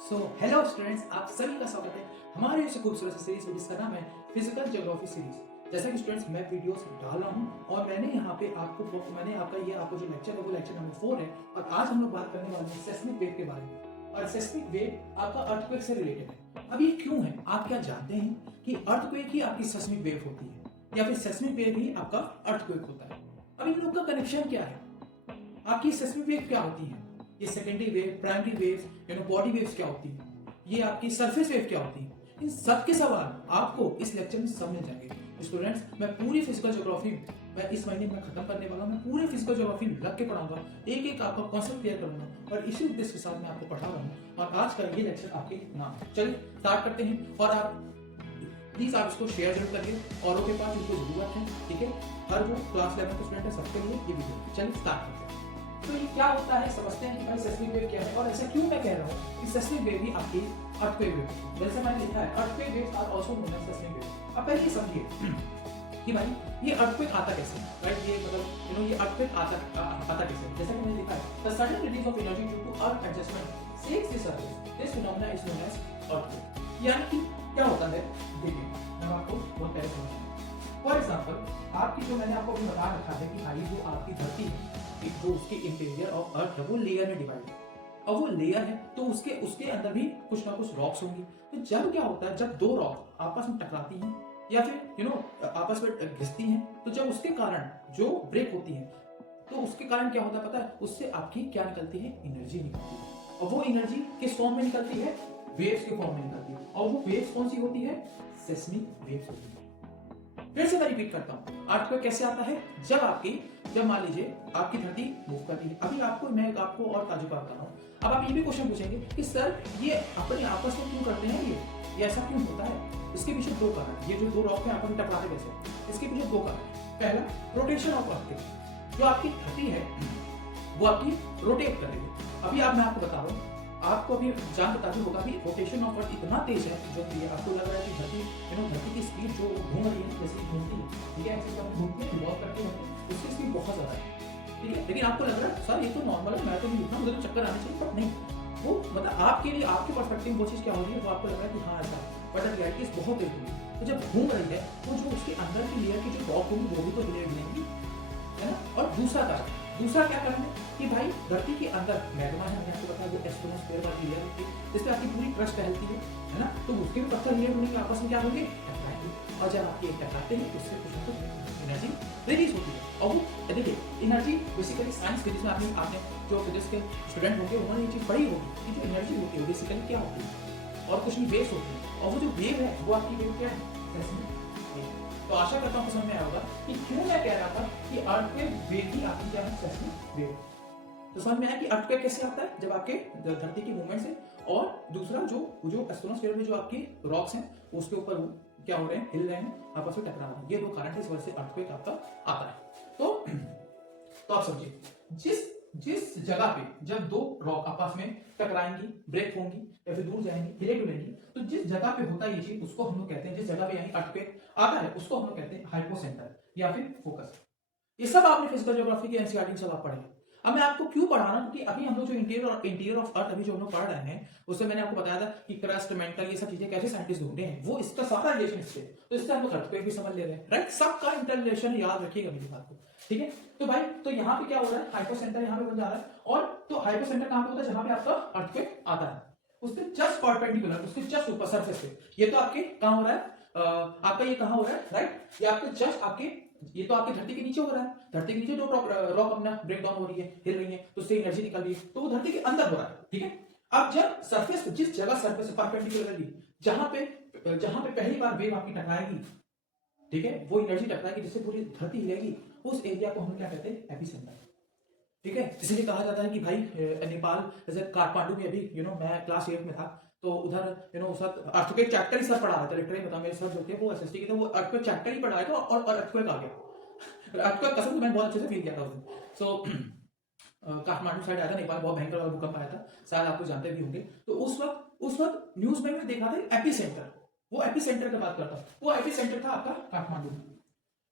Hello students, आप सभी का स्वागत है हमारे इस खूबसूरत सीरीज में जिसका नाम है फिजिकल ज्योग्राफी सीरीज। जैसा कि स्टूडेंट्स मैं वीडियोस डाल रहा हूं और मैंने यहाँ पे आपको जो लेक्चर है वो लेक्चर नंबर 4 है और आज हम लोग बात करने वाले हैं सेस्मिक वेव के बारे में। और सेस्मिक वेव आपका अर्थक्वेक से रिलेटेड है। अब ये क्यों है, आप क्या जानते हैं कि अर्थक्वेक ही आपकी सेस्मिक वेव होती है या फिर सेस्मिक वेव ही आपका अर्थक्वेक होता है? अब इन लोग का कनेक्शन क्या है? आपकी सेस्मिक वेव क्या होती है, ये secondary wave, primary waves, body waves क्या होती है, ये आपकी सरफेस वेव क्या होती है, इन सब के सवाल आपको इस लेक्चर में सब मिल जाएंगे। स्टूडेंट्स, मैं पूरी फिजिकल ज्योग्राफी मैं इस महीने में खत्म करने वाला हूँ। मैं पूरे फिजिकल ज्योग्राफी लग के पढ़ाऊंगा, एक एक आपका कॉन्सेप्ट क्लियर करूंगा और इसी उद्देश्य के साथ मैं आपको पढ़ा रहा हूँ। और आज का ये लेक्चर आपके नाम है। चलिए स्टार्ट करते हैं। और आप प्लीज आप इसको शेयर जरूर करिए औरों के पास, इसको जरूर रखें, ठीक है? हर वो क्लास 11 के स्टूडेंट है सबके लिए ये वीडियो। चलिए स्टार्ट करते हैं। तो ये क्या होता है समझते हैं कि भाई सेस्मिक वेव क्या है और ऐसा क्यों मैं कह रहा हूँ कि सेस्मिक वेव भी आपकी अर्थक्वेक वेव, जैसे मैंने लिखा है earthquake waves are also known as seismic wave. अब पहले ये समझिए कि भाई ये अर्थक्वेक आता कैसे, राइट? ये मतलब ये अर्थक्वेक आता कैसे? जैसा कि मैंने लिखा है the sudden release of energy due to earth adjustment shakes the surface, this phenomena is known as earthquake. यानी कि क्या होता है, देखिए मैं आपको बहुत पहले समझाऊंगा। फॉर एग्जांपल आपकी जो मैंने आपको अभी बता रखा है कि भाई जो आपकी धरती है, एक जो उसके इंटीरियर ऑफ अर्थ है वो लेयर में डिवाइड है और वो लेयर है तो उसके उसके अंदर भी कुछ ना कुछ रॉक्स होंगी। तो जब क्या होता है, जब दो रॉक आपस में टकराती हैं या फिर आपस में घिसती हैं, तो जब उसके कारण जो ब्रेक होती है तो उसके कारण क्या होता है पता है, उससे आपकी क्या निकलती है, एनर्जी निकलती है। और वो एनर्जी किस फॉर्म में निकलती है, वेव्स के फॉर्म में निकलती है। और वो वेव्स कौन सी होती है, सेस्मिक वेव्स होती है। फिर से मैं रिपीट करता हूँ, अर्थक्वेक कैसे आता है, जब मान लीजिए आपकी धरती मूव करती है। अभी मैं आपको और ताजुब बता रहा हूँ। अब आप ये भी क्वेश्चन पूछेंगे कि सर ये अपने आपस में क्यों करते हैं, ये ऐसा क्यों होता है? इसके पीछे दो कारण, ये जो दो रॉक हैं आपस में टकराते कैसे, इसके पीछे दो कारण। पहला, रोटेशन ऑफ अर्थ, जो आपकी धरती है वो आपकी रोटेट कर रही है। अभी मैं आपको बता रहा हूँ, आपको अभी जान बता भी होगा कि रोटेशन ऑफ अर्थ इतना तेज है जो कि आपको लग रहा है कि धरती की स्पीड जो घूम रही है, जैसे घूमती है, ठीक है, ऐसे हम घूमते हैं, रिवॉल्व करते हैं, उसकी स्पीड बहुत ज्यादा है, ठीक है। लेकिन आपको लग रहा है सर ये तो नॉर्मल है, मैं तो नहीं लिखना, मुझे तो चक्कर आने चाहिए, बट नहीं, वो मतलब आपके लिए आपके पर्सपेक्टिव वो चीज क्या हो रही है, वो आपको लग रहा है कि हाँ ऐसा, बट रियलिटी बहुत तेज होगी। तो जब घूम रही है तो जो उसके अंदर की लेयर की जो रॉक होगी वो भी तो हिलेगी नहीं, है ना? और दूसरा क्या कारण है कि भाई धरती के अंदर मैग्मा है, मैंने आपको बताया, जो एस्ट्रोनोस्फीयर का लेयर होती है जिससे आपकी पूरी क्रस्ट टहलती है ना? तो उसके भी पत्थर लेयर होने के आपस में क्या होंगे, टकराएंगे। और जब आपके टकराते हैं तो उससे कुछ ना कुछ एनर्जी रिलीज होती है। और वो देखिए एनर्जी बेसिकली साइंस फिजिक्स में आपने जो फिजिक्स के स्टूडेंट होंगे उन्होंने ये चीज पढ़ी होगी कि जो एनर्जी होती है बेसिकली क्या होती है, और कुछ नहीं, वेव्स होती है। और वो जो वेव है वो आपकी वेव क्या है, सेस्मिक वेव। तो आशा करता हूँ समझ में आया होगा कि क्यों मैं कह रहा था कि अर्थक्वेक वेव ही आपकी क्या है, सेस्मिक वेव। तो समझ में आया कि अर्थक्वेक कैसे आता है, जब आपके धरती की मूवमेंट से, और दूसरा जो एस्ट्रोनोस्फीयर में जो आपकी रॉक्स हैं उसके ऊपर क्या हो रहे हैं, हिल रहे हैं, आपस में टकरा रहे हैं, ये दो कारण है, इस वजह से अर्थक्वेक आपका आता है। तो आप समझिए जिस जगह पे जब दो रॉक आपस में टकराएंगी, ब्रेक होंगी या फिर दूर जाएंगी, हिले डुलेंगी, तो जिस जगह पे होता है ये चीज उसको हम लोग कहते हैं, जिस जगह पे यानी अर्थक्वेक आता है उसको हम लोग कहते हैं हाइपोसेंटर या फिर फोकस। ये सब आपने फिजिकल ज्योग्राफी के एनसीईआरटी में सब आप पढ़े। अब मैं आपको क्यों पढ़ा रहा हूं, क्योंकि अभी हम लोग जो इंटीरियर ऑफ अर्थ अभी जो हम लोग पढ़ रहे हैं उससे मैंने आपको बताया था कि क्रस्ट, मेंटल, ये सब चीजें कैसे साइंटिस्ट ढूंढते हैं, वो इसका सारा रिलेशन इससे, तो इससे हम लोग अर्थक्वेक भी समझ ले रहे हैं, राइट? सबका इंटर रिलेशन याद रखिएगा मेरी बात को, ठीक है? तो भाई तो यहाँ पे क्या हो रहा है, हाइपोसेंटर यहाँ पे बन जा रहा है। और तो हाइपोसेंटर कहां पे होता है, जहां पे आपका अर्थक्वेक आता है, उसके जस्ट परपेंडिकुलर, उसके जस्ट ऊपर सरफेस पे। ये तो आपके कहां हो रहा है, आपका ये कहां हो रहा है, राइट? ये आपके जस्ट आपके, ये तो आपकी धरती के नीचे हो रहा है, धरती के नीचे जो रॉक अपना ब्रेक डाउन हो रही है, हिल रही है, तो उससे एनर्जी निकल रही है, तो वो धरती के अंदर हो रहा है, ठीक है? अब जब सरफेस, जिस जगह सरफेस परपेंडिकुलरली जहां पे पहली बार वेव आपकी टकराएगी, ठीक है, वो एनर्जी टकराएगी जिससे पूरी धरती हिलेगी, उस एरिया को हम क्या कहते हैं, एपिसेंटर, ठीक है? इसलिए कहा जाता है कि भाई नेपाल, जैसे काठमांडू में अभी मैं क्लास 8 में था, तो उधर उस वक्त अर्थक्वेक चैप्टर ही सर पढ़ा रहा था, लिटरली बता, मेरे सर जो थे वो एसएसटी के थे, वो अर्थक्वेक चैप्टर ही पढ़ा रहे थे और अर्थक्वेक आ गया। अर्थक्वेक कसम से मैंने बहुत अच्छे से फील किया था उस दिन। सो काठमांडू साइड आया था, नेपाल बहुत भयंकर वाला भूकंप आया था, शायद आपको जानते भी होंगे। तो उस वक्त न्यूज में देखा था एपिसेंटर, वो एपिसेंटर की बात करता हूं, वो एपिसेंटर था आपका काठमांडू में,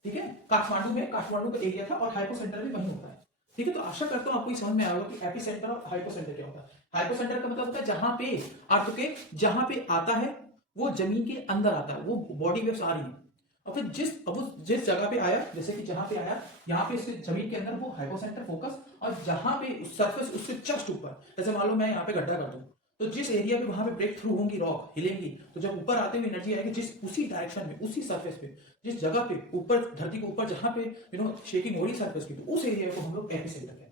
ठीक है? काठमांडू का एरिया था और हाइपोसेंटर भी वहीं होता है, ठीक है? तो आशा करता हूं आपको समझ में आएगा कि एपिसेंटर और हाइपोसेंटर क्या होता है। हाइपोसेंटर का मतलब होता है जहां पे अर्थ के जहां पे आता है वो जमीन के अंदर आता है, वो बॉडी वेव्स आ रही है। और फिर जिस जगह पे आया, जैसे कि जहां पे आया यहाँ पे इससे जमीन के अंदर वो हाइपोसेंटर फोकस, और जहां पे सरफेस उससे जस्ट ऊपर, जैसे मान लो मैं यहाँ पे गड्ढा कर दूं, तो जिस एरिया पे वहां पे ब्रेक थ्रू होंगी, रॉक हिलेंगी, तो जब ऊपर आते हुए एनर्जी आएगी जिस उसी डायरेक्शन में, उसी सरफेस पे, जिस जगह पे ऊपर धरती के ऊपर जहां पे शेकिंग हो रही सरफेस की, तो उस एरिया को हम लोग एपिसेंटर कहते हैं।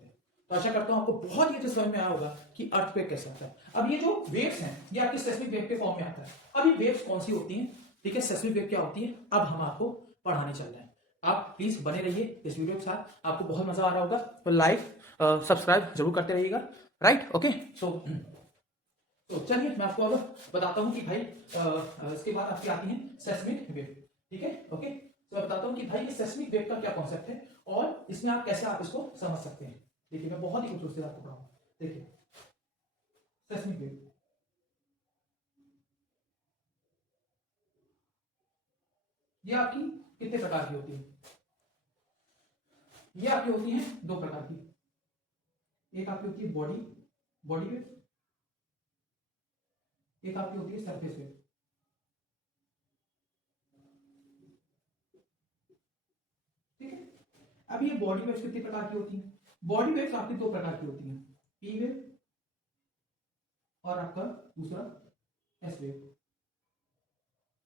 तो आशा करता हूं आपको बहुत ही अच्छे समझ में आया होगा कि अर्थक्वेक कैसे आता है। अब ये जो वेव्स हैं ये आपकी सेस्मिक वेव के फॉर्म में आता है। अब ये वेव्स कौन सी होती हैं, ठीक है, सेस्मिक वेव क्या होती है, अब हम आपको पढ़ाने चल रहे हैं। आप प्लीज बने रहिए इस वीडियो के साथ, आपको बहुत मजा आ रहा होगा। तो लाइक सब्सक्राइब जरूर करते रहिएगा, राइट, ओके। तो चलिए मैं आपको अब बताता हूं कि भाई इसके बाद आपकी आती है सेस्मिक वेव, ठीक है, ओके। तो मैं बताता हूं कि भाई ये सेस्मिक वेव का क्या कॉन्सेप्ट है और इसमें आप कैसे आप इसको समझ सकते हैं। देखिए मैं बहुत ही खूबसूरत से आपको पढ़ाऊंगा। देखिए सेस्मिक वेव, ये आपकी कितने प्रकार की होती है, ये आपकी होती है दो प्रकार की। एक आपकी होती है बॉडी वेव, एक आपकी होती है सरफेस वेव, ठीक है। अब ये बॉडी वेव्स कितने प्रकार की होती हैं, बॉडी वेव्स आपकी दो प्रकार की होती हैं, पी वेव और आपका दूसरा एस वेव,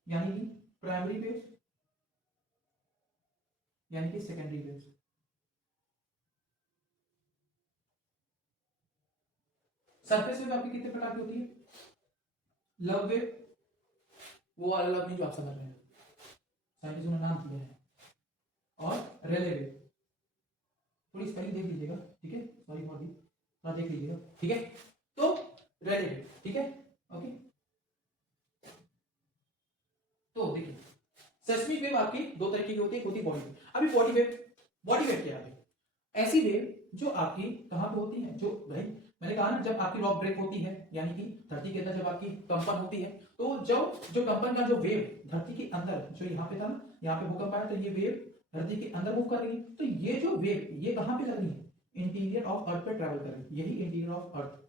यानी कि प्राइमरी वेव्स यानी कि सेकेंडरी वेव्स। सरफेस वेव आपकी कितने प्रकार की होती है, लव वेव, वो वाला लव नहीं जो आप समझ रहे हैं, साइंटिस्टों ने नाम दिया है, और रेले वेव, थोड़ी स्पेलिंग देख लीजिएगा, ठीक है, सॉरी फॉर दी, थोड़ा देख लीजिएगा, ठीक है। तो रेले वेव, ठीक है, ओके। तो देखिए सेस्मिक वेव आपकी दो तरीके की होती है, एक होती है बॉडी वेव। अभी बॉडी वेव क्या है, ऐसी वेव जो आपकी कहां पे होती है, जो भाई मैंने कहा ना जब आपकी रॉक ब्रेक होती है, यानी कि धरती के अंदर जब आपकी कंपन होती है, तो जो कंपन का जो वेव धरती के अंदर, जो यहाँ पे था ना, यहाँ पे भूकंप आया तो ये वेव धरती के अंदर मूव कर रही है, तो ये जो वेव ये कहां पे लग रही है, इंटीरियर ऑफ अर्थ पे ट्रेवल कर रही है, यही इंटीरियर ऑफ अर्थ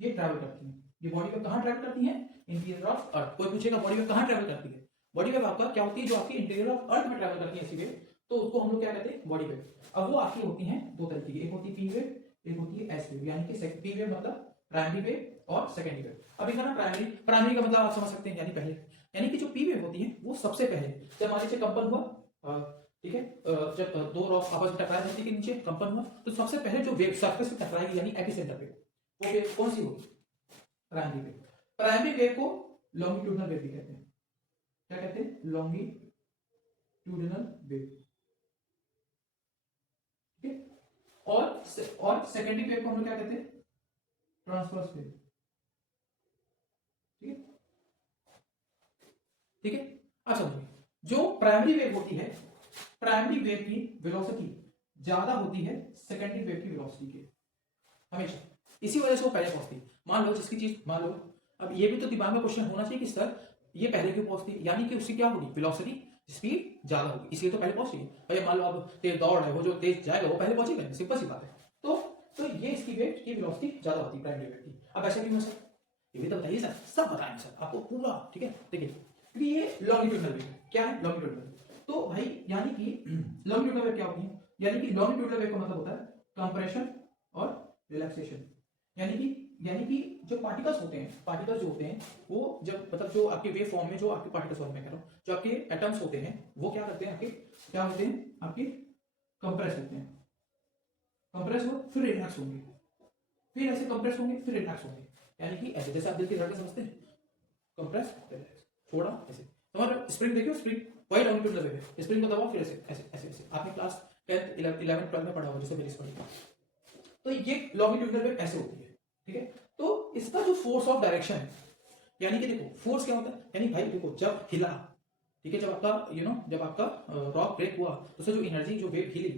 ये ट्रेवल करती है। ये बॉडी वेव कहां ट्रेवल करती है, इंटीरियर ऑफ अर्थ। कोई पूछेगा बॉडी वेव कहां ट्रेवल करती है, बॉडी वेव आपका क्या होती है, जो आपकी इंटीरियर ऑफ अर्थ में ट्रेवल करती है ऐसी वेव, तो उसको हम लोग क्या कहते हैं, बॉडी वेव। अब वो आपकी होती हैं दो तरीके की, एक होती है पी वेव, एक होती है एस वेव, यानी कि पी वेव मतलब प्राइमरी वेव और सेकेंडरी वेव। अब इनका ना प्राइमरी का मतलब आप समझ सकते हैं, यानी पहले, यानी कि जो पी वेव होती है वो सबसे पहले जब मान लीजिए कंपन हुआ, ठीक है, जब दो रॉक आपस में टकराए धरती के नीचे, कंपन हुआ, तो सबसे पहले जो वेव सरफेस पे टकराएगी यानी एपिसेंटर पे, वो वेव कौन सी होगी, प्राइमरी वेव। प्राइमरी वेव को लॉन्गिट्यूडनल वेव भी कहते हैं, क्या कहते हैं, लॉन्गिट्यूडनल वेव, ठीक है। और सेकेंडरी वेव को हम लोग क्या कहते हैं, ट्रांसवर्स वेव, ठीक है, ठीक है। अब समझिए जो प्राइमरी वेव होती है, प्राइमरी वेव की वेलोसिटी ज्यादा होती है सेकेंडरी वेव की वेलोसिटी के, हमेशा, इसी वजह से वो पहले पहुंचती है। मान लो जिसकी चीज, मान लो अब ये भी तो दिमाग में क्वेश्चन होना चाहिए कि सर ये पहले क्यों पहुंचती है, यानी कि उसकी क्या होगी, वेलोसिटी स्पीड ज्यादा होगी, इसलिए तो पहले पहुंचेगी। भाई मान लो अब तेज दौड़ है, वो जो तेज जाएगा वो पहले पहुंचेगा, सिंपल सी बात है। तो ये इसकी वेव की वेलोसिटी ज्यादा होती है प्राइमरी वेव की। अब ऐसा क्यों है सर, ये भी तो बताइए सर, सब बताएंगे सर आपको पूरा, ठीक है। देखिए क्योंकि ये लॉन्गिट्यूडनल वेव, क्या है लॉन्गिट्यूडनल, तो भाई यानी कि लॉन्गिट्यूडनल वेव क्या होती है, यानी कि लॉन्गिट्यूडनल वेव का मतलब होता है कंप्रेशन और रिलैक्सेशन, यानी कि जो पार्टिकल्स होते हैं, पार्टिकल्स जो होते हैं वो जब मतलब जो आपके वेव फॉर्म में, जो आपके पार्टिकल्स फॉर्म में कह रहा हूं, जो आपके एटम्स होते हैं वो क्या करते हैं, आपके क्या होते हैं, आपके कंप्रेस होते हैं, कंप्रेस हो फिर रिलैक्स होंगे, फिर ऐसे कंप्रेस होंगे फिर रिलैक्स होंगे, यानी कि ऐसे जैसे आप दिल की धड़कन समझते हैं, कंप्रेस रिलैक्स, थोड़ा ऐसे, तुम्हारा स्प्रिंग देखियो, स्प्रिंग वही लॉन्गिट्यूडनल वेव है, स्प्रिंग को दबाओ फिर ऐसे ऐसे ऐसे ऐसे, आपने क्लास 10th 11th 12th में पढ़ा होगा जैसे मेरी पढ़ी, तो ये लॉन्गिट्यूडनल वेव ऐसे होती है, ठीक है। तो इसका जो फोर्स ऑफ डायरेक्शन है, यानी कि देखो फोर्स क्या होता है, यानी भाई देखो जब हिला, ठीक है, जब आपका जब आपका रॉक ब्रेक हुआ तो उससे जो एनर्जी, जो वेव हिली,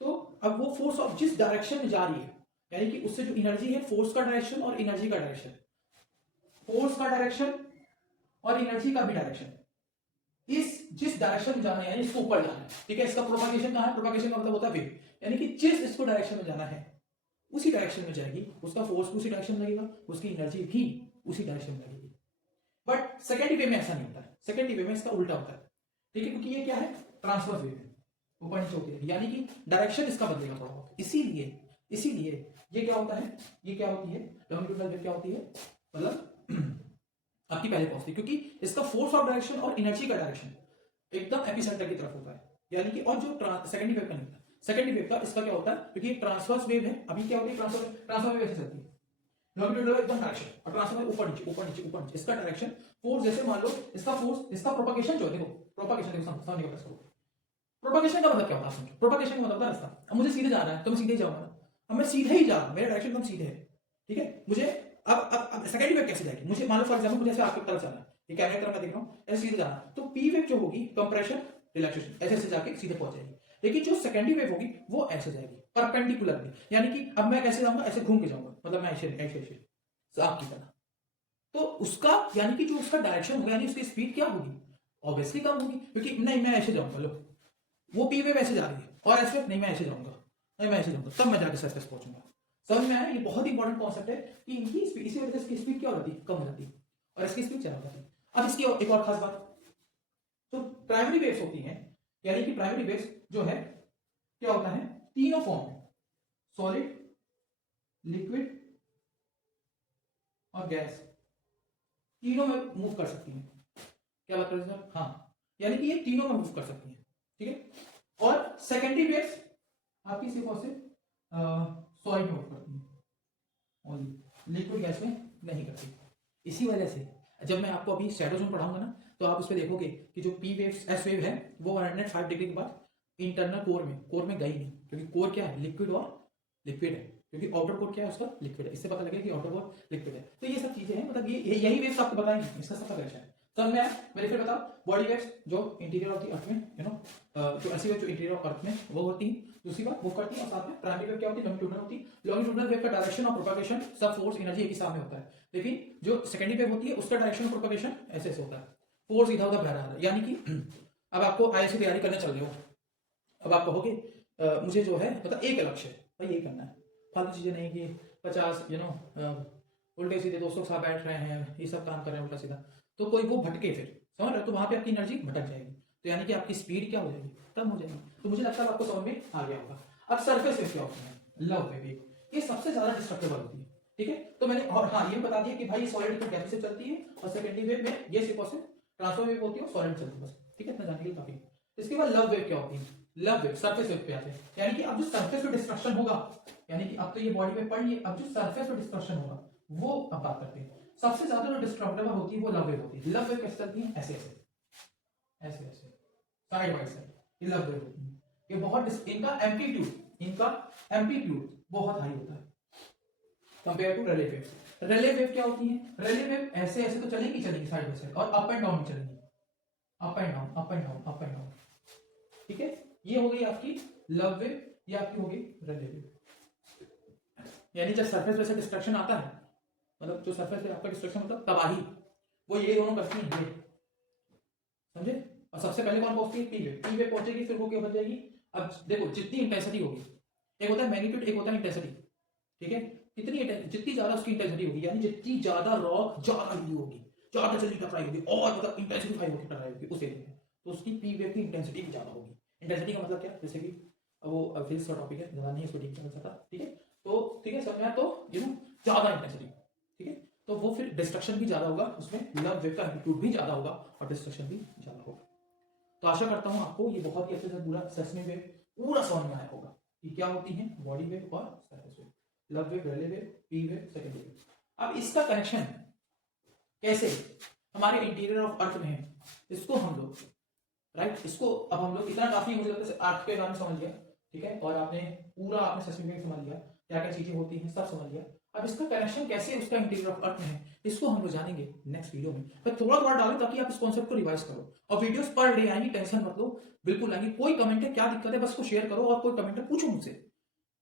तो अब वो फोर्स ऑफ जिस डायरेक्शन में जा रही है, यानी कि उससे जो एनर्जी है, फोर्स का डायरेक्शन और एनर्जी का डायरेक्शन, फोर्स का डायरेक्शन और एनर्जी का भी डायरेक्शन, इस जिस डायरेक्शन में जाना है यानी इसको ऊपर जाना है, ठीक है। इसका प्रोपागेशन कहां है, प्रोपागेशन का मतलब होता है वेव, यानी कि जिस इसको डायरेक्शन में जाना है उसी डायरेक्शन में जाएगी, उसका फोर्स भी उसी डायरेक्शन में लगेगा, उसकी एनर्जी भी उसी डायरेक्शन में लगेगी। बट सेकेंडरी वेव में ऐसा नहीं होता है, सेकेंडरी वेव में इसका उल्टा होता है, ठीक है, क्योंकि ये क्या है, ट्रांसवर्स वेव है, ऊपर नीचे होती है, यानी कि डायरेक्शन इसका बदलेगा थोड़ा बहुत। इसीलिए इसीलिए ये क्या होता है, ये क्या होती है, लॉन्गिट्यूडनल वेव क्या होती है, मतलब आपकी पहले पहुंचती, क्योंकि इसका फोर्स ऑफ डायरेक्शन और एनर्जी का डायरेक्शन एकदम एपिसेंटर की तरफ होता है, यानी कि, और जो सेकेंडरी वेव का नहीं होता, सेकेंडरी वेव का इसका क्या होता है, क्योंकि एक ट्रांसवर्स वेव है, अभी क्या होती है, ट्रांसवर्स वेव ऐसे चलती है, लॉन्गिट्यूडनल एकदम डायरेक्शन, और ट्रांसवर्स ऊपर नीचे ऊपर नीचे ऊपर नीचे, इसका डायरेक्शन फोर्स, जैसे मान लो इसका फोर्स, इसका प्रोपगेशन जो है, देखो प्रोपगेशन, देखो समझने का प्रयास करो, प्रोपगेशन का मतलब क्या होता है, समझो, प्रोपगेशन का मतलब रास्ता, अब मुझे सीधे जाना है तो मैं सीधे ही जाऊंगा ना, अब मैं सीधे ही जा रहा हूं, मेरा डायरेक्शन एकदम सीधे है, ठीक है, मुझे अब सेकेंडरी वेव कैसे जाएगी, मुझे मान लो फॉर एग्जांपल मुझे ऐसे आपकी तरफ जाना है, ये कैमरे की तरफ मैं देख रहा हूं, ऐसे सीधे जाना, तो पी वेव जो होगी, कंप्रेशन रिलैक्सेशन, ऐसे ऐसे जाके सीधे पहुंच जाएगी, लेकिन जो सेकेंडरी वेव होगी वो ऐसे जाएगी परपेंडिकुलरली, यानी कि अब मैं कैसे जाऊंगा, ऐसे घूम के जाऊंगा, मतलब मैं ऐसे ऐसे ऐसे आपकी तरह, तो उसका यानी कि जो उसका डायरेक्शन होगा, यानी उसकी स्पीड क्या होगी, ऑब्वियसली कम होगी, क्योंकि नहीं मैं ऐसे जाऊंगा, लो वो पी वेव ऐसे जा रही है, और ऐसे नहीं मैं ऐसे जाऊंगा, नहीं मैं ऐसे जाऊंगा, तब मैं जाके सरफेस पहुंचूंगा। समझ में आया, ये बहुत इंपॉर्टेंट कॉन्सेप्ट है कि इनकी स्पीड, इसी वजह से इसकी स्पीड क्या हो जाती है, कम हो जाती है, और इसकी स्पीड ज्यादा हो जाती है। अब इसकी एक और खास बात, तो प्राइमरी वेव्स होती हैं, यानी कि प्राइमरी वेव्स जो है क्या होता है, तीनों फॉर्म में, सॉलिड, लिक्विड और गैस, तीनों में मूव कर सकती हैं। क्या बात कर रहे हैं सर, हाँ, यानी कि ये तीनों में मूव कर सकती हैं, ठीक है, और सेकेंडरी वेव्स आपकी सिर्फ और सिर्फ सॉलिड में मूव करती हैं, ओनली लिक्विड गैस में नहीं करती। इसी वजह से जब मैं आपको अभी शैडो जोन पढ़ाऊंगा ना, तो आप उस पर देखोगे कि जो पी वेव्स एस वेव है वो 105 डिग्री के बाद इंटरनल कोर में गई नहीं, क्योंकि कोर क्या है, लिक्विड और लिक्विड है, क्योंकि आउटर कोर क्या है उसका, लिक्विड है, इससे पता लगेगा कि आउटर कोर लिक्विड है। तो ये सब चीजें हैं, मतलब ये यही वेव्स आपको बताएंगे, इसका सबका कनेक्शन है। सब में मेरे फिर बताओ, बॉडी वेव्स जो इंटीरियर ऑफ द अर्थ में, यू नो, जो ऐसी वेव जो इंटीरियर ऑफ अर्थ में वो होती है, दूसरी बात मूव करती है, और साथ में प्राइमरी वेव क्या होती है, लॉन्गिट्यूडनल होती है, लॉन्गिट्यूडनल वेव का डायरेक्शन और प्रोपगेशन सब फोर्स एनर्जी एक ही साथ में होता है, लेकिन जो सेकेंडरी वेव होती है उसका डायरेक्शन और प्रोपगेशन ऐसे ऐसे होता है, फोर्स इधर उधर बह रहा है, यानी कि अब आपको आईएएस की तैयारी करने चल रहे हो, अब आप कहोगे मुझे जो है मतलब एक लक्ष्य है भाई, यही करना है, फालतू चीजें नहीं कि 50 उल्टे सीधे दोस्तों के साथ बैठ रहे हैं, ये सब काम कर रहे हैं उल्टा सीधा, तो कोई वो भटके, फिर समझ रहे, तो वहां पे आपकी एनर्जी भटक जाएगी, तो यानी कि आपकी स्पीड क्या हो जाएगी, कम हो जाएगी। तो मुझे लगता है आपको समझ में आ गया होगा। अब सरफेस वेव क्या होती है, लव वेव, ये सबसे ज्यादा डिस्ट्रक्टिव होती है, ठीक है, तो मैंने और हाँ ये बता दिया कि भाई सॉलिड लिक्विड गैस से चलती है, और सेकेंडरी वेव में ये सिर्फ और सिर्फ ट्रांसफर वेव होती है, और सॉलिड चलती है, बस, ठीक है, इतना जानने के लिए काफी। इसके बाद लव वेव क्या होती है, लव वेव सरफेस वेव पे आते हैं, यानी कि अब जो सरफेस पे डिस्ट्रक्शन होगा, यानी कि अब तो ये बॉडी पे पढ़ लिए, अब जो सरफेस पे डिस्ट्रक्शन होगा वो अब बात करते हैं। सबसे ज्यादा जो डिस्ट्रक्टिव होती है वो लव वेव होती है। लव वेव कैसे चलती है, ऐसे ऐसे ऐसे ऐसे, साइड बाय साइड, ये लव वेव होती है। ये बहुत, इनका एम्पलीट्यूड बहुत हाई होता है compare to Rayleigh wave. Rayleigh wave क्या होती है, रेले वेव ऐसे ऐसे तो चलेंगी साइड बाय साइड, और अप एंड डाउन चलेंगी, up and down up and down up and down, ठीक है, ये हो गई आपकी लव वेव, ये आपकी होगी रेले वेव। यानी जब सरफेस पे से डिस्ट्रक्शन आता है, मतलब जो सरफेस पे आपका डिस्ट्रक्शन मतलब तबाही, वो ये दोनों करती है, ये समझे, और सबसे पहले कौन पहुंचती है, पी वेव, पी वेव पहुंचेगी, फिर वो क्या बन जाएगी। अब देखो जितनी इंटेंसिटी होगी, एक होता है मैग्नीट्यूड, एक होता है इंटेंसिटी, ठीक है, कितनी जितनी ज्यादा उसकी इंटेंसिटी होगी, यानी जितनी ज्यादा रॉक ज्यादा हिली होगी, ज्यादा जल्दी टकराई होगी, और मतलब इंटेंसिटी हाई होगी टकराई होगी उस एरिया में, तो उसकी पी वेव की इंटेंसिटी भी ज्यादा होगी। इंटेंसिटी का मतलब क्या, जैसे कि वो फिजिक्स का टॉपिक है, ज्यादा नहीं इसको ठीक समझ सकता, ठीक है, तो ठीक है समझ में आया, तो ज्यादा इंटेंसिटी, ठीक है, तो वो फिर डिस्ट्रक्शन भी ज्यादा होगा उसमें, लव वेव का एम्पलीट्यूड भी ज्यादा होगा और डिस्ट्रक्शन भी ज्यादा होगा। तो आशा करता हूं आपको ये बहुत ही अच्छे से पूरा सेस्मी वेव पूरा समझ में आया होगा कि क्या होती है बॉडी वेव और surface wave, love wave, Rayleigh wave, P wave, secondary wave. अब इसका कनेक्शन कैसे हमारे इंटीरियर ऑफ अर्थ में है, इसको हम लोग राइट, इसको अब हम लोग इतना काफी मुझे लगता है अर्थ के बारे में समझ लिया, ठीक है, और आपने पूरा आपने सेस्मी वेव समझ लिया, क्या क्या चीजें होती हैं सब समझ लिया। अब इसका कनेक्शन कैसे उसका इंटीरियर ऑफ अर्थ में है, इसको हम लोग जानेंगे नेक्स्ट वीडियो में। मैं थोड़ा थोड़ा डालूं ताकि आप इस कॉन्सेप्ट को रिवाइज करो, और वीडियोस पर डे आएंगी, टेंशन मत लो, बिल्कुल आएंगी। कोई कमेंट है, क्या दिक्कत है, बस को शेयर करो, और कोई कमेंट है पूछो मुझसे,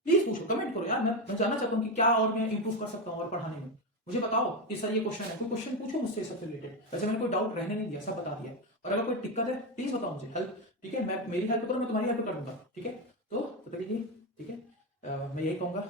प्लीज पूछो, कमेंट करो यार, मैं जानना चाहता हूँ कि क्या और मैं इंप्रूव कर सकता हूँ और पढ़ाने में। मुझे बताओ कि सर ये क्वेश्चन है, कोई क्वेश्चन पूछो मुझसे सबसे रिलेटेड, वैसे मैंने कोई डाउट रहने नहीं दिया, सब बता दिया, और अगर कोई दिक्कत है प्लीज बताओ मुझे, हेल्प, ठीक है, मैं मेरी हेल्प करो, मैं तुम्हारी हेल्प कर दूंगा, ठीक है, तो करिए, ठीक है, मैं यही कहूंगा,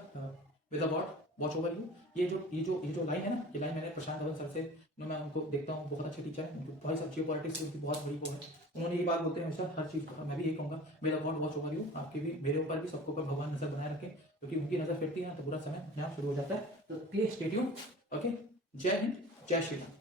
with the God watch over you. ये जो लाइन है ना, ये लाइन मैंने प्रशांत धवन सर से, मैं उनको देखता हूँ, बहुत अच्छे टीचर हैं, उनकी बहुत सब जियो पॉलिटिक्स उनकी बहुत बड़ी वो है। उन्होंने ये बात बोलते हैं हमेशा हर चीज़ को, मैं भी यही कहूँगा, मे the God watch over you. आपके भी, मेरे ऊपर भी, सबके ऊपर भगवान नजर बनाए रखे, क्योंकि उनकी नजर फिरती है तो बुरा समय यहाँ शुरू हो जाता है। तो प्लीज स्टे ट्यून्ड। ओके, जय हिंद, जय श्री राम।